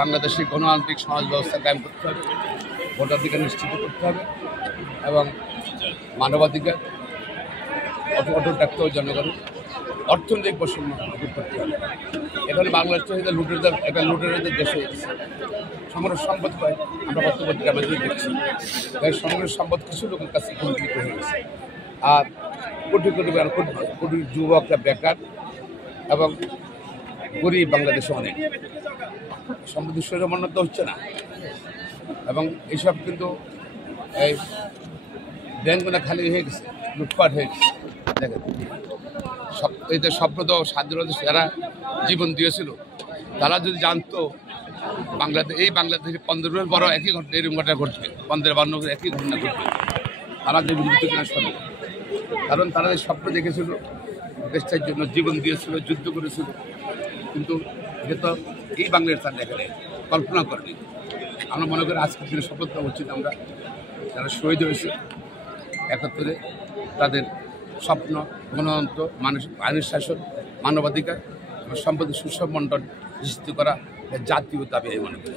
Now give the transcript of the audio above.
বাংলাদেশের গণতান্ত্রিক সমাজ ব্যবস্থা কায়েম করতে হবে, ভোটাধিকার নিশ্চিত করতে হবে এবং মানবাধিকার অটুট রাখতে হবে জনগণের, অর্থনৈতিক বৈষম্য দূর করতে হবে। এখানে বাংলাদেশ তো একটা লুটেরাদের দেশ হয়ে গেছে। সংগ্রহ সম্পদ পায় আমরা পত্রিকার মাধ্যমে দেখছি, তাই সংগ্রহ সম্পদ কিছু লোকের কাছে কমপ্লিট হয়ে গেছে। আর কোটি কোটি কোটি যুবকরা বেকার এবং গরিব বাংলাদেশে অনেক সম্পত্তি সৌরমন্নত হচ্ছে না এবং এইসব কিন্তু এই ব্যাংকগুলো খালি হয়ে গেছে, লুটপাট হয়ে গেছে। দেখেন এদের স্বপ্ন তো স্বাধীনতা যারা জীবন দিয়েছিল তারা যদি জানতো বাংলাদেশে 15 বড় একই ঘটনা এরকম ঘটনা ঘটবে, 15-52 একই ঘটনা ঘটবে, তারা যে বিরুদ্ধে কিনা শোনে। কারণ তারা এই স্বপ্ন দেখেছিল, দেশটার জন্য জীবন দিয়েছিল, যুদ্ধ করেছিল, কিন্তু এটা তো এই বাংলাদেশ তার দেখা নেই, কল্পনা করেনি। আমরা মনে করি আজকের দিনে শপথ নেওয়া উচিত আমরা যারা শহীদ হয়েছে 71-এ, তাদের স্বপ্ন গণতন্ত্র, আইনের শাসন, মানবাধিকার এবং সম্পদের সুষম বন্টন নিশ্চিত করা জাতীয় দাবি আমি মনে করি।